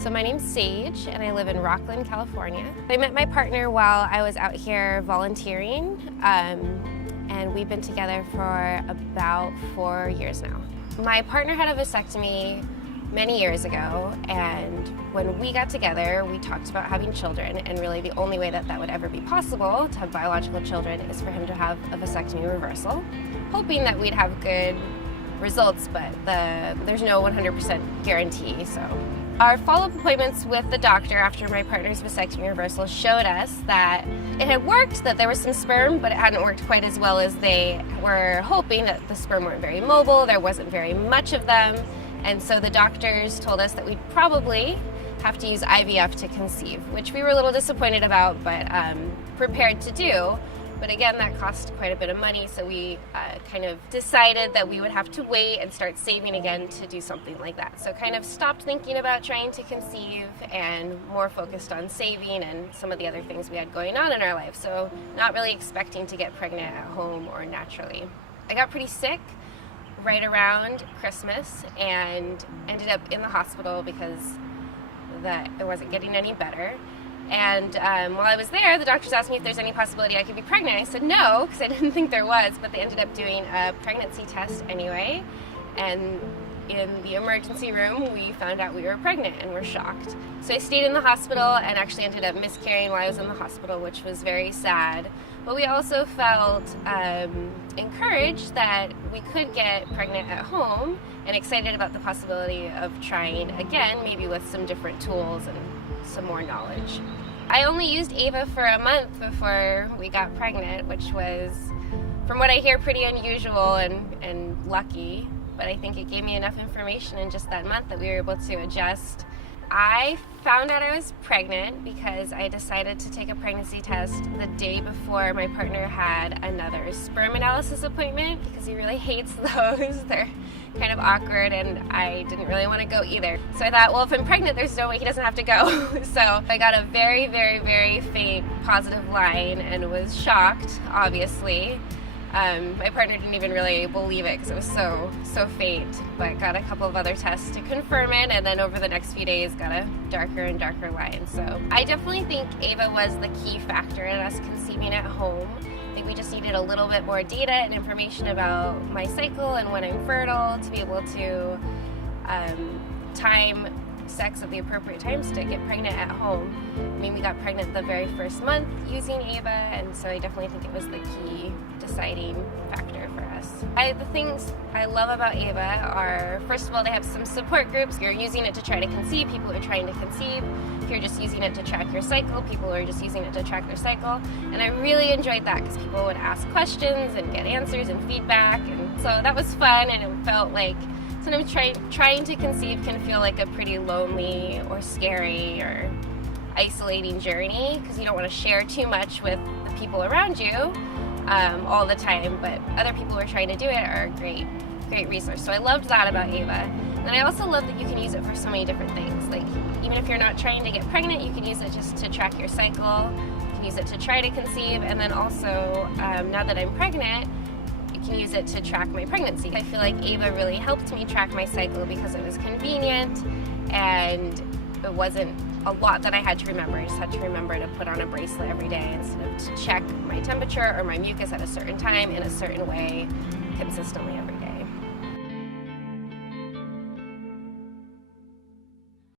So my name's Sage, and I live in Rockland, California. I met my partner while I was out here volunteering, and we've been together for about 4 years now. My partner had a vasectomy many years ago, and when we got together, we talked about having children, and really the only way that that would ever be possible to have biological children is for him to have a vasectomy reversal, hoping that we'd have good results, but there's no 100% guarantee. So our follow-up appointments with the doctor after my partner's vasectomy reversal showed us that it had worked, that there was some sperm, but it hadn't worked quite as well as they were hoping, that the sperm weren't very mobile, there wasn't very much of them, and so the doctors told us that we'd probably have to use IVF to conceive, which we were a little disappointed about, but prepared to do. But again, that cost quite a bit of money, so we kind of decided that we would have to wait and start saving again to do something like that. So kind of stopped thinking about trying to conceive and more focused on saving and some of the other things we had going on in our life. So not really expecting to get pregnant at home or naturally. I got pretty sick right around Christmas and ended up in the hospital because it wasn't getting any better. And while I was there, the doctors asked me if there's any possibility I could be pregnant. I said no, because I didn't think there was, but they ended up doing a pregnancy test anyway. And in the emergency room, we found out we were pregnant and were shocked. So I stayed in the hospital and actually ended up miscarrying while I was in the hospital, which was very sad. But we also felt encouraged that we could get pregnant at home and excited about the possibility of trying again, maybe with some different tools and some more knowledge. I only used Ava for a month before we got pregnant, which was, from what I hear, pretty unusual and lucky, but I think it gave me enough information in just that month that we were able to adjust. I found out I was pregnant because I decided to take a pregnancy test the day before my partner had another sperm analysis appointment because he really hates those. They're kind of awkward and I didn't really want to go either. So I thought, well, if I'm pregnant, there's no way he doesn't have to go. So I got a very, very, very faint positive line and was shocked, obviously. My partner didn't even really believe it because it was so faint, but got a couple of other tests to confirm it, and then over the next few days got a darker and darker line. So I definitely think Ava was the key factor in us conceiving at home. I think we just needed a little bit more data and information about my cycle and when I'm fertile to be able to time sex at the appropriate times to get pregnant at home. I mean, we got pregnant the very first month using Ava, and so I definitely think it was the key deciding factor for us. The things I love about Ava are, first of all, they have some support groups. If you're using it to try to conceive, people who are trying to conceive. If you're just using it to track your cycle, people who are just using it to track their cycle. And I really enjoyed that because people would ask questions and get answers and feedback, and so that was fun, and it felt like sometimes trying to conceive can feel like a pretty lonely or scary or isolating journey because you don't want to share too much with the people around you all the time, but other people who are trying to do it are a great resource. So I loved that about Ava. And I also love that you can use it for so many different things. Like, even if you're not trying to get pregnant, you can use it just to track your cycle. You can use it to try to conceive, and then also, now that I'm pregnant, can use it to track my pregnancy. I feel like Ava really helped me track my cycle because it was convenient and it wasn't a lot that I had to remember. I just had to remember to put on a bracelet every day instead of to check my temperature or my mucus at a certain time in a certain way consistently every day.